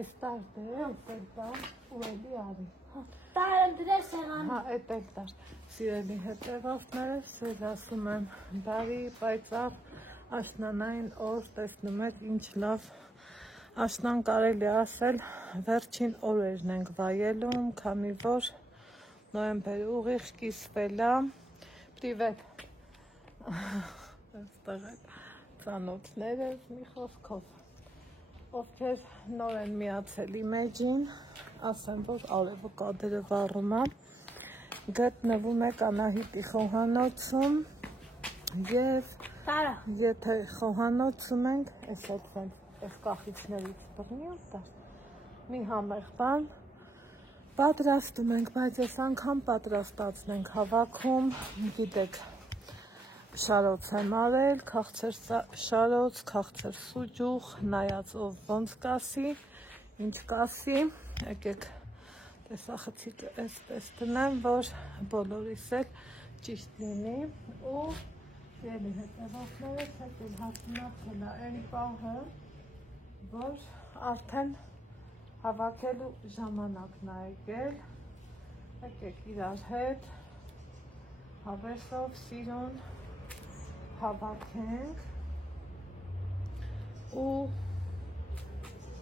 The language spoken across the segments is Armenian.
Այս տար դե, ուսել տար ու էլի արի։ Տար եմ դրել սեղան։ Հա, էդ էլ տար։ Սիրելի հետևորդներս, ես ասում եմ բարի, պայծառ, աշնանային օր, տեսնում եք ինչ լավ աշնան կարելի ասել, վերջին օրերն ենք վայելում, քանի որ նոյեմբեր ուղիղ կիսվել է։ Պրիվետ։ Այստեղ են ծանոթներս մի խոսքով։ Ովքեր նոր են միացել իմեջին, ասեմ, որ արևը կադրը վառում է, գտնվում եք Անահիտի խոհանոցում և եթե խոհանոցում ենք, այս կախիցներից բռնի ուտար, մի համեղ բան պատրաստում ենք, բայց այս անգամ պատրաստածն ենք հավաքում, գիտեք, շարոց եմ արել, քաղցր շարոց, քաղցր սուջուխ, նայած ով ոնց կասի, ինչ կասի, եկեք տեսախցիկը այսպես տնեմ, որ բոլորիս էլ ճիշտ լինի ու ելի հետևորդներս հետ էլ հասունացել է այն պահը, որ արդեն հավաքելու ժամանակն է եկել, եկեք իրար հետ, հավեսով, սիրուն, հավաքենք ու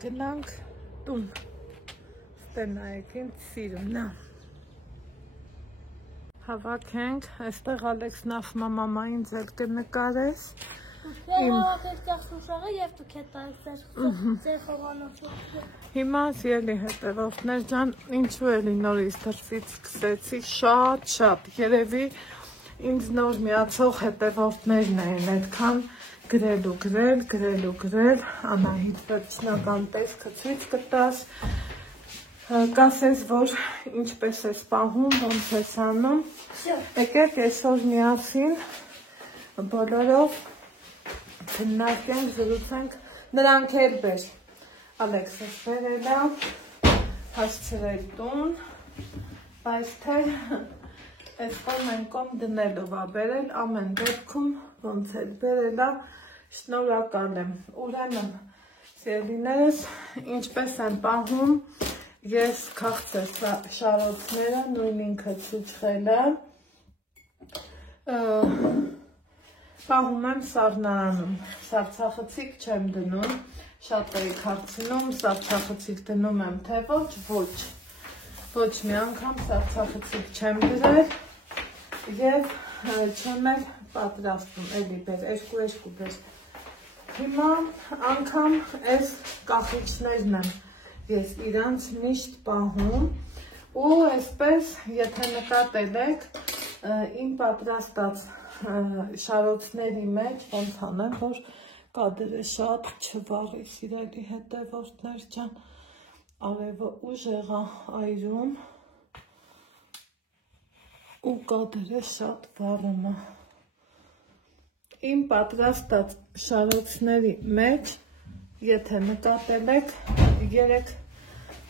գնանք տուն, ստենայեք ինձ սիրուն, հավաքենք, այստեղ Ալեքս նասմա մամային ձեր կնկարես, հավաքենք կախշուշաղը և դուք հետ ձեր խոհանոցը։ Հիմա սիրելի հետևորդներ ջան, ինչու էլի նորից դրսից սկսեցի, շատ, երևի ինձ նոր միացող հետևորդներն են այդքան գրել, Անահիտ վերջնական տեսքը ցույց կտաս, կասես, որ ինչպես ես պահում, ոնց ես անում, եկեք այսօր միասին բոլորով քննարկենք, զրուցենք, նրանք էլ բեր, Ալեքսս բերել է, հասցրել տուն, բայց թե այս կոմ դնելով է բերել, ամեն դեպքում ոնց էլ բերել է, շնորհակալ եմ, ուրեմն սիրելիներս, ինչպես եմ պահում, ես քաղցր շարոցները, նույն ինքը ցուջխելը, պահում եմ սառնարանում, սառցախցիկ չեմ դնում, շատ էիք հարցնում, սառցախցիկ դնում եմ, թե ոչ մի անգամ սառցախցիկ չեմ դրել և չեմ էլ պատրաստում, էլի բեր, երկու բեր, հիմա անգամ այս կախիչներն եմ ես իրանց միշտ պահում ու այսպես, եթե նկատել եք, իմ պատրաստած շարոցների մեջ, ոնց անեմ, որ կադրը շատ չվառի, սիրելի հետևորդներ ջան, արևը ուժեղ է այրում ու կադրը շատ վառում է։ Իմ պատրաստած շարոցների մեջ, եթե նկատել եք, 3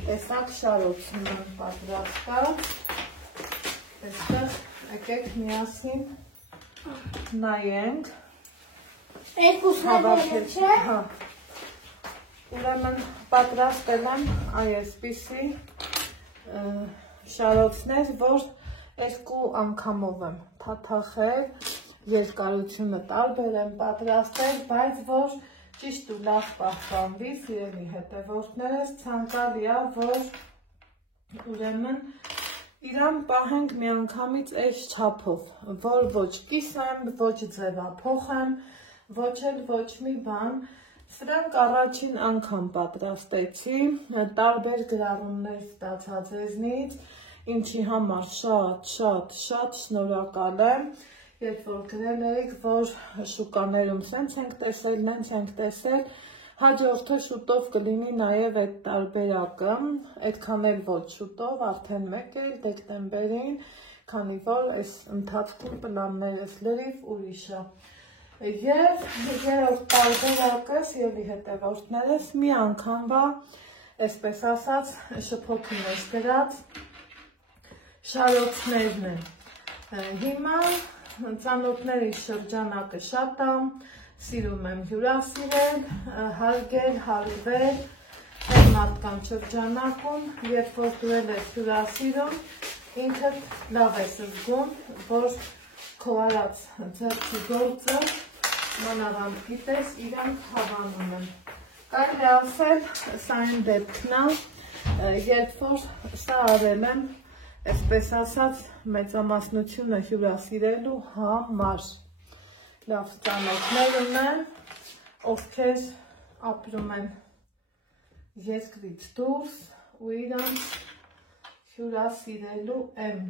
տեսակ շարոցն եմ պատրաստած, այստեղ եկեք միասին նայենք, Երկուսն չէ։ Ուրեմն պատրաստել եմ այսպիսի շարոցներ, որ 2 անգամով եմ թաթախել, երկարությունը տարբեր եմ պատրաստել, բայց որ ճիշտ ու լավ պահպանվի, սիրելի հետևորդներս, ցանկալի է, որ ուրեմն իրան պահենք միանգամից այս չափով, որ ոչ կիսեմ, ոչ ձևափոխեմ, ոչ էլ ոչ մի բան, սրանք առաջին անգամ պատրաստեցի, տարբեր գրառումներ ստացա ձեզնից, ինչի համար շատ շնորհակալ եմ, երբ որ գրել էիք, որ շուկաներում սենց ենք տեսել, նենց ենք տեսել, հաջորդը շուտով կլինի նաև այդ տարբերակը, այդքան էլ ոչ շուտով, արդեն մեկ էլ դեկտեմբերին, քանի որ այս ընթացքում պլաններս լրիվ ուրիշ է։ Եվ երրորդ տարբերակը, սիրելի հետևորդներս, մի անգամվա, այսպես ասած, շփոթի մեջ գրած շարոցներն են։ Հիմա ծանոթների շրջանակը շատ է, սիրում եմ հյուրասիրել, հարգել, հարվել, Այդ մարդկան շրջանակում, երբ որ դու ես հյուրասիրում, ինքդ լավ ես զգում, որ քո արած ձեռքի գործը մանավանդ գիտես, իրանք հավանում են։ Կարելի է ասել, սա այն դեպքն է, երբ որ սա արել եմ, այսպես ասած, մեծամասնությունը հյուրասիրելու համար։ Լավ ծանոթներ ունեմ, ովքեր ապրում են երկրից դուրս ու իրանց հյուրասիրելու եմ։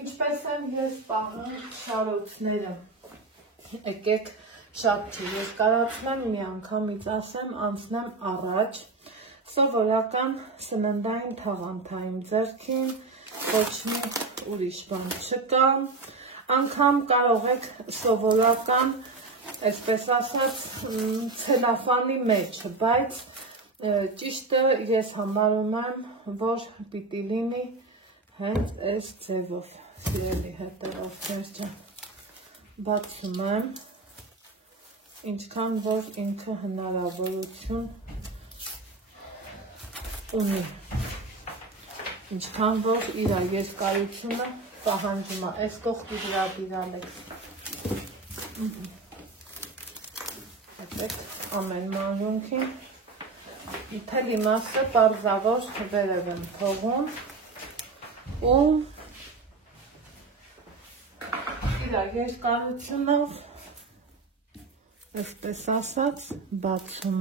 Ինչպես եմ ես պահում շարոցները։ Եկեք շատ չի երկարացնեմ, մի անգամից ասեմ, անցնեմ առաջ։ Սովորական սննդային թաղանթ իմ ձեռքին, ոչ մի ուրիշ բան չկա։ Անգամ կարող եք սովորական, այսպես ասած, ցելոֆանի մեջ, բայց ճիշտը ես համարում եմ, որ պիտի լինի հենց այս ձևով, սիրելի հետևորդներ ջան, բացում եմ, ինչքան որ ինքը հնարավորություն ունի, ինչքան որ իր երկարությունը պահանջում է, այս կողքի վրա դիրալեք, հետեք ամեն մանրունքին, թելի մասը պարզավոր վերև եմ թողում ու իր երկարությունով, այսպես ասած, բացում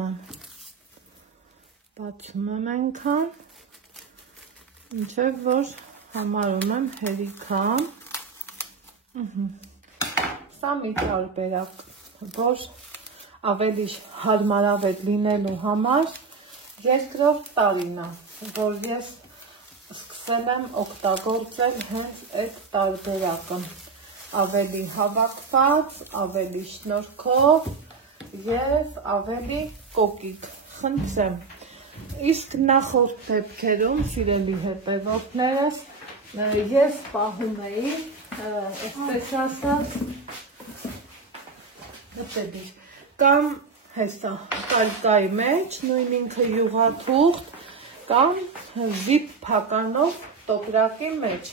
եմ այնքան, ինչև որ համարում եմ հերիքան, սա մի տարբերակ, որ ավելի հարմարավետ լինելու համար երկրորդ տարին է, որ ես սկսել եմ օգտագործել հենց այդ տարբերակը, ավելի հավաքված, ավելի շնորհքով և ավելի կոկիկ, խնդրեմ։ Իսկ նախորդ դեպքերում, սիրելի հետևորդներս, ես պահում էի, այսպես ասած, կամ հեսա կալկայի մեջ, նույն ինքը յուղաթուղթ կամ զիպ փականով տոպրակի մեջ։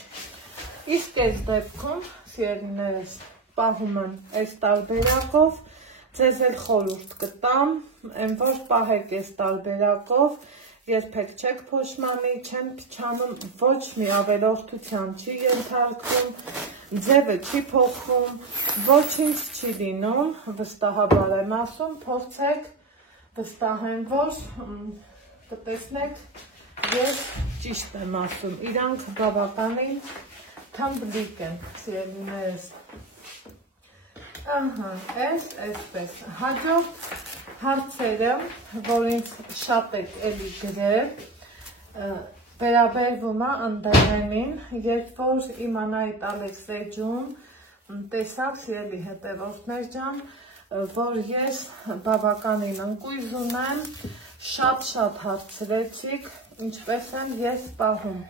Իսկ այս դեպքում, սիրելիներս, պահում եմ այս տարբերակով, ձեզ էլ խորհուրդ կտամ, այն որ պահեք այս տարբերակով, երբեք չեք փոշմանի, չեն փչանում, ոչ մի ավելորդության չի ենթարկվում, ձևը չի փոխվում, ոչինչ չի լինում, վստահաբար եմ ասում, փորձեք, վստահ եմ, որ կտեսնեք, ես ճիշտ եմ ասում, իրանք բավականին թմբլիկ են, սիրելիներս։ Ահա, այսպես, հաջորդ հարցերը, որ ինձ շատ եք էլի գրել, վերաբերվում է ընդդեմին, երբ որ իմանայի Ալեքս էջում տեսակ, սիրելի հետևորդներ ջան, որ ես բավականին ընկույզ ունեմ, շատ հարցրեցիք, ինչպես եմ ես պահում։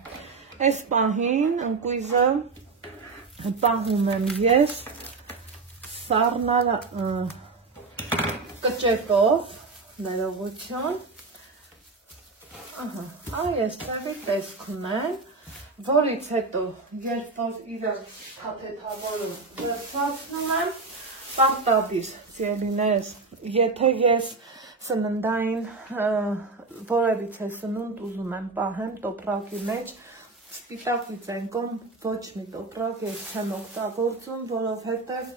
Այս պահին ընկույզը պահում եմ ես կճեպով, ներողություն, այս ծավի տեսք ունեն, որից հետո, երբ որ իրար թաթեթավորում վերցվածնում եմ, պարտադիր, սիրելիներս, եթե ես սննդային որևիցե սնունդ ուզում եմ պահեմ տոպրակի մեջ, սպիտակ վիծենկոմ ոչ մի տոպրակ ես չեմ օգտագործում, որովհետև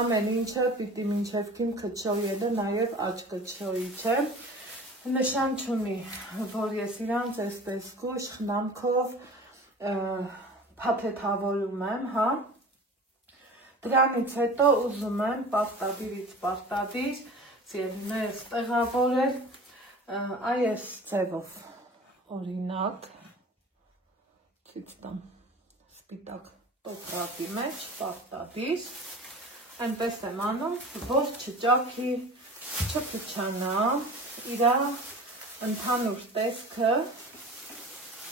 ամեն ինչը պիտի մինչև քիմ քչոյելը նաև աչքը չոյի չէ, նշան չունի, որ ես իրանց այսպես գույշ խնամքով փաթեթավորում եմ, հա, դրանից հետո ուզում եմ պարտադիրից պարտադիր, սիրելիներս տեղավորել այս ձևով, օրինակ, ցույց տամ, սպիտակ տոպրակի մեջ, պարտադիր, այնպես եմ անում, որ չճաքի, չփչանա, իր ընդհանուր տեսքը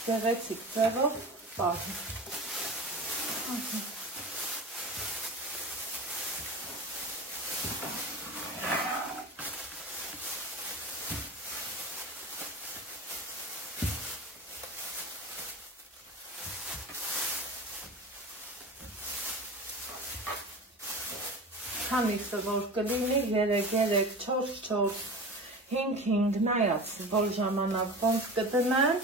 գեղեցիկ ձևով պահի։ քանիսը որ կլինի 3-3, 4-4, 5-5, նայած որ ժամանակ ոնց կդնեմ,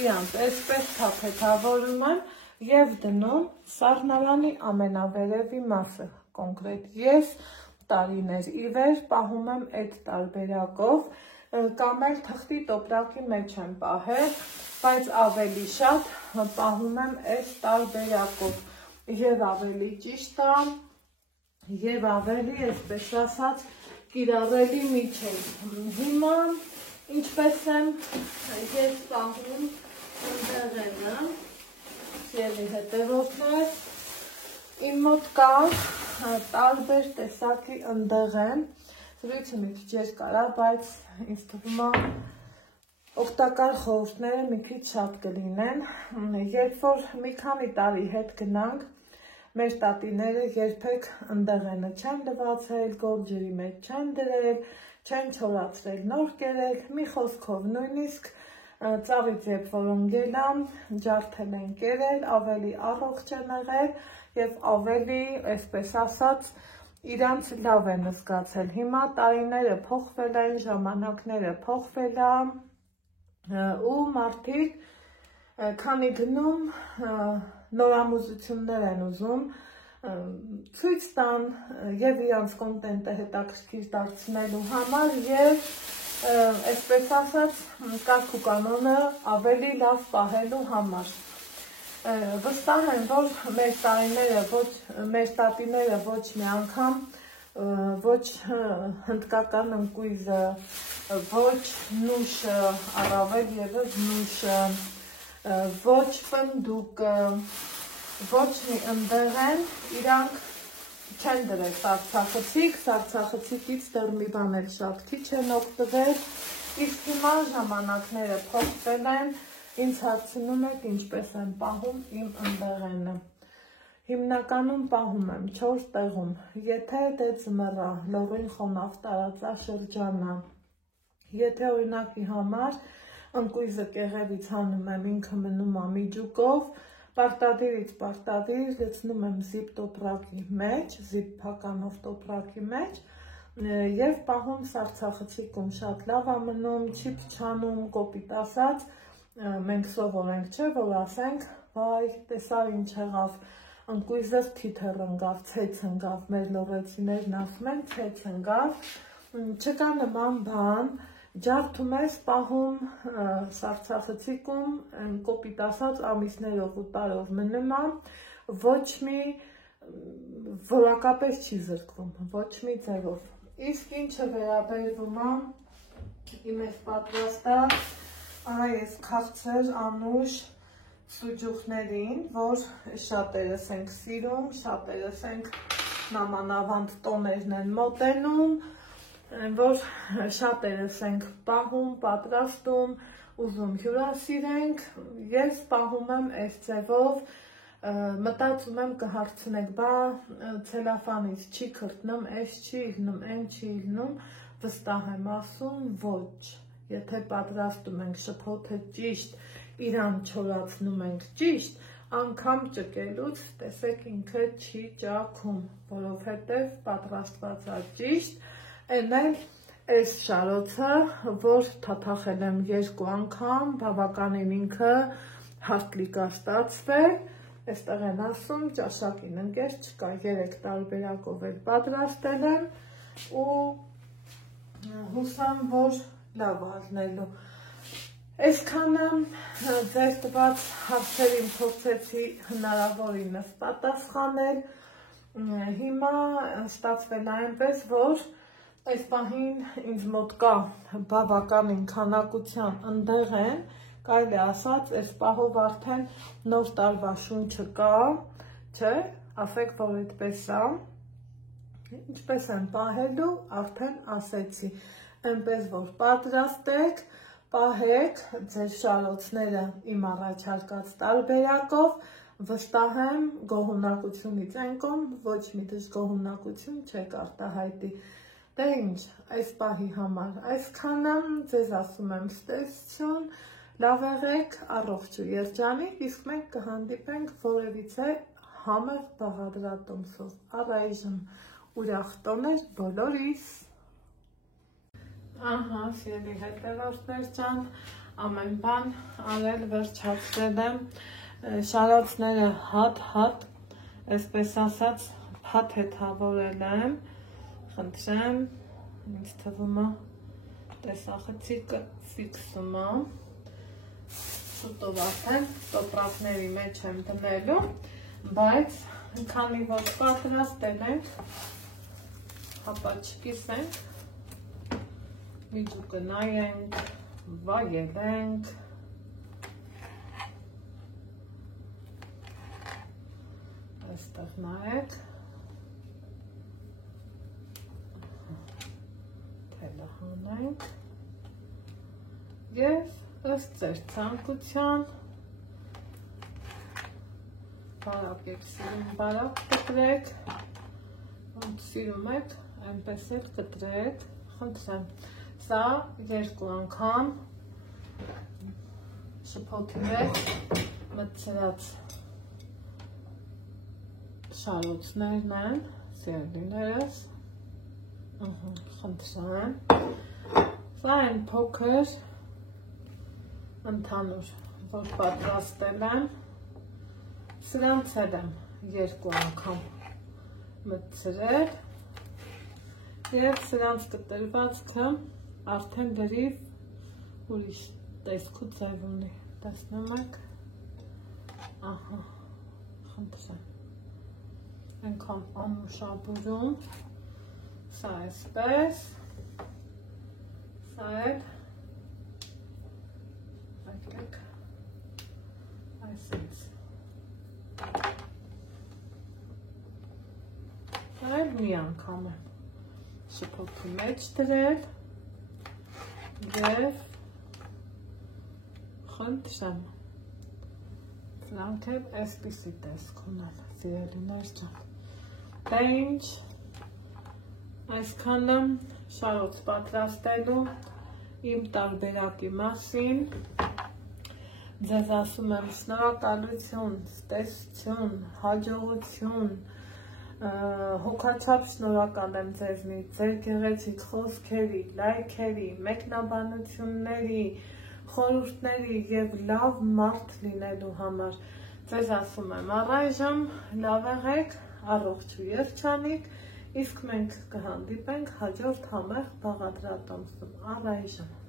իրանց այսպես թափեթավորում եմ և դնում սառնարանի ամենավերևի մասը, կոնկրետ ես տարիներ ի վեր պահում եմ այդ տարբերակով, կամ էլ թղթի տոպրակի մեջ եմ պահել, բայց ավելի շատ պահում եմ այս տարբերակով, և ավելի ճիշտ է, և ավելի, այսպես ասած, կիրառելի միջև։ Հիմա ինչպես եմ ես պահում ընդեղենը, սիրելի հետևորդներ, իմ մոտ կա տարբեր տեսակի ընդեղեն, զրույցը մի քիչ երկար է, բայց ինձ թվում է օգտակար խորհուրդները մի քիչ շատ կլինեն, երբ որ մի քանի տարի հետ գնանք, մեր տատիները երբեք ընդեղենը չեն լվացել, գորգերի մեջ չեն դրել, չեն չորացրել, նոր կերել, մի խոսքով նույնիսկ ծաղից երբ որ ընկել եմ, ջարդել են կերել, ավելի առողջ են եղել և ավելի, այսպես ասած, իրանց լավ են զգացել։ Հիմա տարիները փոխվել են, ժամանակները փոխվել են ու մարդիկ քանի գնում նորամուծություններ են ուզում ցույց տան և իրանց կոնտենտը հետաքրքիր դարձնելու համար և այսպես ասած կարգ ու կանոնը ավելի լավ պահելու համար։ Վստահ եմ, որ մեր տատիները ոչ մի անգամ ոչ հնդկական ընկույզը, ոչ նուշը, առավել ևս նուշը, ոչ պնդուկը, ոչ մի ընդեղեն իրանք չեն դրել սառցախցիկ, սառցախցիկից դեռ մի բան էլ շատ քիչ են օգտվել, իսկ հիմա ժամանակները փոխվել են, ինձ հարցնում եք ինչպես եմ պահում իմ ընդեղենը։ Հիմնականում պահում եմ 4 տեղում, եթե դե ձմեռա, լոռին խոնավ տարածաշրջանա, եթե օրինակի համար ընկույզը կեղևից հանում եմ, ինքը մնում է միջուկով, պարտադիրից պարտադիր լցնում եմ զիպ տոպրակի մեջ, զիպ փականով տոպրակի մեջ և պահում սառցախցիկում շատ լավ է մնում, չի փչանում, կոպիտ ասած, մենք սովորենք չէ, որ ասենք, վայ, տեսար ինչ եղավ, ընկույզս թիթեռ ընկավ, ցեց ընկավ, մեր լոռեցիներն ասում են ցեց ընկավ, չկա նման բան, ջարդում ես պահում սառցախցիկում, կոպիտ ասած ամիսներով ու տարով մնում է, ոչ մի որակապես չի զրկվում, ոչ մի ձևով։ Իսկ ինչը վերաբերվում է իմ այս պատրաստած այս քաղցր, անուշ սուջուխներին, որ շատերս ենք սիրում, շատերս ենք նամանավանդ տոներն են մոտենում, որ շատերս ենք պահում, պատրաստում, ուզում հյուրասիրենք, ես պահում եմ այս ձևով, մտածում եմ կհարցնեք, բա ցելոֆանից չի քրտնում, այս չի իլնում, այն չի իլնում, վստահ եմ ասում, ոչ, եթե պատրաստում ենք շփոթը ճիշտ, իրան չորացնում ենք ճիշտ, անգամ ճկելուց տեսեք ինքը չի ճաքում, որովհետև պատրաստված է ճիշտ, այն էլ այս շարոցը, որ թաթախել եմ 2 անգամ, բավականին ինքը հարտլիկ է ստացվել, այստեղ են ասում, ճաշակին ընկեր չկա, 3 տարբերակով էլ պատրաստել եմ ու հուսամ, որ լավ ալնելու։ Այսքանը ձեր տված հարցերին փորձեցի հնարավորինս պատասխանել, հիմա ստացվել է այնպես, որ այս պահին ինձ մոտ կա բավականին քանակության ընդեղեն, կարելի ասած, այս պահով արդեն նոր տարվա շունչը կա, չէ, ասեք, որ այդպես է, ինչպես եմ պահելու, արդեն ասեցի, այնպես, որ պատրաստեք, պահեք ձեր շարոցները իմ առաջարկած տարբերակով, վստահ եմ գոհունակությունից այն կողմ ոչ մի դժգոհունակություն չեք արտահայտի։ Դե ինչ, այս պահի համար այսքանը, ձեզ ասում եմ ստեսություն, լավ եղեք, առողջ ու երջանիկ, իսկ մենք կհանդիպենք որևիցե համեղ բաղադրատոմսով, առայժմ ուրախ տոներ բոլորիս։ Ահա, սիրելի հետևորդներ ջան, ամեն բան արել վերջացրել եմ, շարոցները հատ, այսպես ասած, փաթեթավորել եմ, խնդրեմ, ինձ թվում է տեսախցիկը ֆիքսում է, շուտով արդեն տոպրակների մեջ եմ դնելու, բայց քանի որ պատրաստել ենք, հապա չկիսենք, միջուկը նայենք, վայելենք, այստեղ նայեք, թելը հանենք և ըստ ձեր ցանկության բարակ եք սիրում, բարակ կտրեք, ոնց սիրում եք, այնպես էլ կտրեք, խնդրեմ, սա 2 անգամ շփոթի մեջ մտցրած շարոցներն են, սիրելիներս, խնդրեմ, սա են փոքր ընդհանուր, որ պատրաստել եմ, սրանց էլ եմ 2 անգամ մտցրել և սրանց կտրվածքը արդեն լրիվ ուրիշ տեսք ու ձև ունի, տեսնում եք, ահա, խնդրեմ, այնքան անուշաբուրում, սա այսպես, սա էլ այսպես, այլ մի անգամ եմ շփոթի մեջ դրել և խնդրեմ, սրանք էլ այսպիսի տեսք ունեն, սիրելիներ ջան, դե ինչ, այսքանը շարոց պատրաստելու իմ տարբերակի մասին, ձեզ ասում եմ շնորհակալություն, ստեսություն, հաջողություն, հոգաչափ շնորհակալ եմ ձեզնից, ձեր գեղեցիկ խոսքերի, լայքերի, մեկնաբանությունների, խորհուրդների և լավ մարդ լինելու համար, ձեզ ասում եմ առայժմ լավ եղեք, առողջ ու երջանիկ, իսկ մենք կհանդիպենք հաջորդ համեղ բաղադրատոմսում, առայժմ